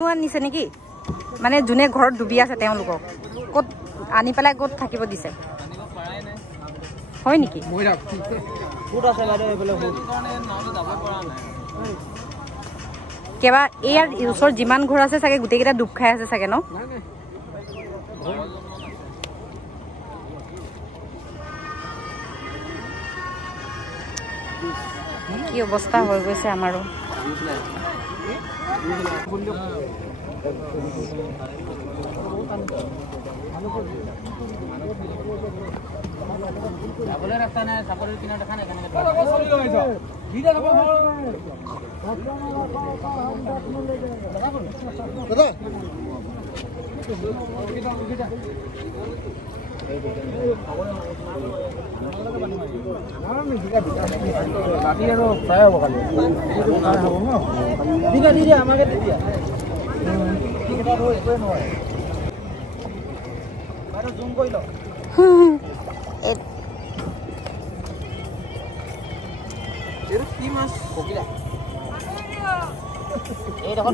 নিছে নেকি মানে জুনে ঘৰত ডুবি আছে তেওঁলোকক কত আনি পেলাই কত থাকিব দিছে আনিব পৰাই নাই হয় নেকি মই ৰাখ ফুট আছে লাগে এবেলে ফুট কাৰণে নাওলে যাব পৰা নাই কেবা এয়াৰ ওচৰ যিমান ঘৰ আছে চাগে গুটেই কেইটা ডুব খাই আছে চাগে ন কি অৱস্থা হৈ গৈছে আমাৰো যাবলে ৰাস্তা নাই সাপৰেৰ কিনাৰে খানে খানে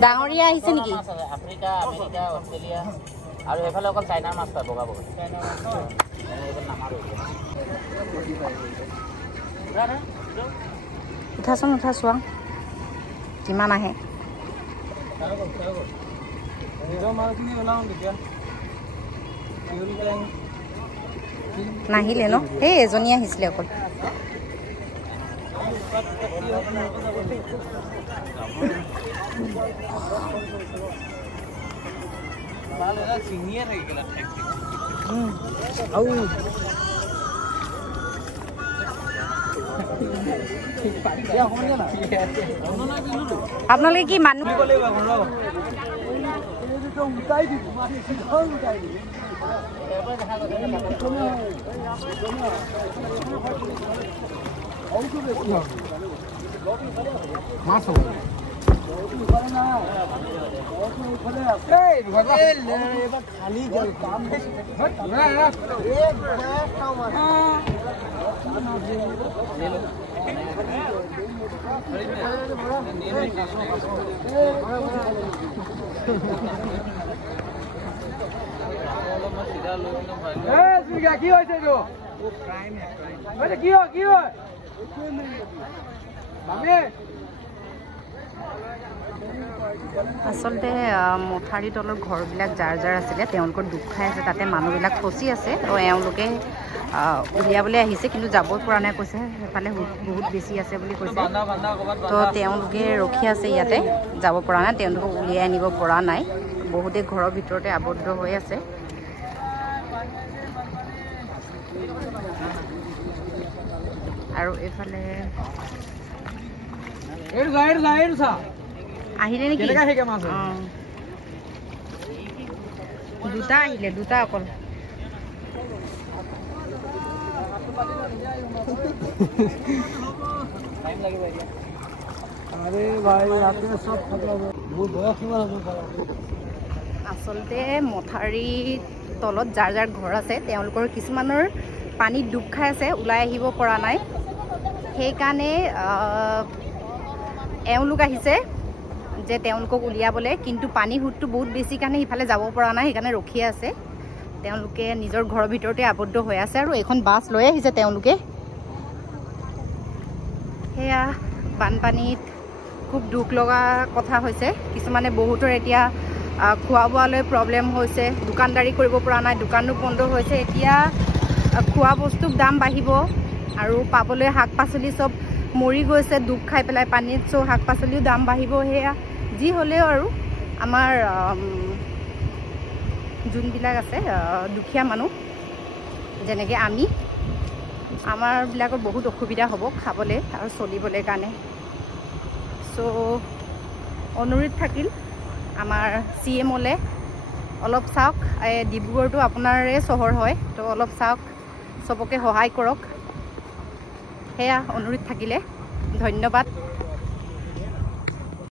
ডাঙৰীয়া আহিছে নেকি আফ্ৰিকা আমেৰিকা অষ্ট্ৰেলিয়া আৰু এফালে অকল চাইনাৰ মাছ পায় বগা বগা উঠাচোন উঠা চোৱা কিমান আহে নাহিলে ন এই এজনী আহিছিলে অকল আপোনালোকে কি মানুহ মাছ কি হৈছে কি হয় কি হয় আচলতে মথাৰি তলৰ ঘৰবিলাক যাৰ যাৰ আছিলে তেওঁলোকৰ দুখ খাই আছে তাতে মানুহবিলাক ফচি আছে আৰু এওঁলোকে উলিয়াবলৈ আহিছে কিন্তু যাবই পৰা নাই কৈছে সেইফালে বহুত বেছি আছে বুলি কৈছে তো তেওঁলোকে ৰখি আছে ইয়াতে যাব পৰা নাই তেওঁলোকক উলিয়াই আনিব পৰা নাই বহুতে ঘৰৰ ভিতৰতে আবদ্ধ হৈ আছে আৰু এফালে আহিলে নেকি দুটা আহিলে দুটা অকল আচলতে মথাৰি তলত যাৰ যাৰ ঘৰ আছে তেওঁলোকৰ কিছুমানৰ পানীত ডুব খাই আছে ওলাই আহিব পৰা নাই সেইকাৰণে এওঁলোক আহিছে যে তেওঁলোকক উলিয়াবলৈ কিন্তু পানী সুতটো বহুত বেছি কাৰণে ইফালে যাব পৰা নাই সেইকাৰণে ৰখিয়ে আছে তেওঁলোকে নিজৰ ঘৰৰ ভিতৰতে আবদ্ধ হৈ আছে আৰু এখন বাছ লৈ আহিছে তেওঁলোকে সেয়া বানপানীত খুব দুখ লগা কথা হৈছে কিছুমানে বহুতৰ এতিয়া খোৱা বোৱালৈ প্ৰব্লেম হৈছে দোকানদাৰী কৰিব পৰা নাই দোকানো বন্ধ হৈছে এতিয়া খোৱা বস্তুৰ দাম বাঢ়িব আৰু পাবলৈ শাক পাচলি চব মৰি গৈছে দুখ খাই পেলাই পানীত চ' শাক পাচলিও দাম বাঢ়িব সেয়া যি হ'লেও আৰু আমাৰ যোনবিলাক আছে দুখীয়া মানুহ যেনেকৈ আমাৰবিলাকৰ বহুত অসুবিধা হ'ব খাবলৈ আৰু চলিবলৈ কাৰণে চ' অনুৰোধ থাকিল আমাৰ CMলৈ অলপ চাওক ডিব্ৰুগড়টো আপোনাৰে চহৰ হয় তো অলপ চাওক চবকে সহায় কৰক সেয়া অনুৰোধ থাকিলে ধন্যবাদ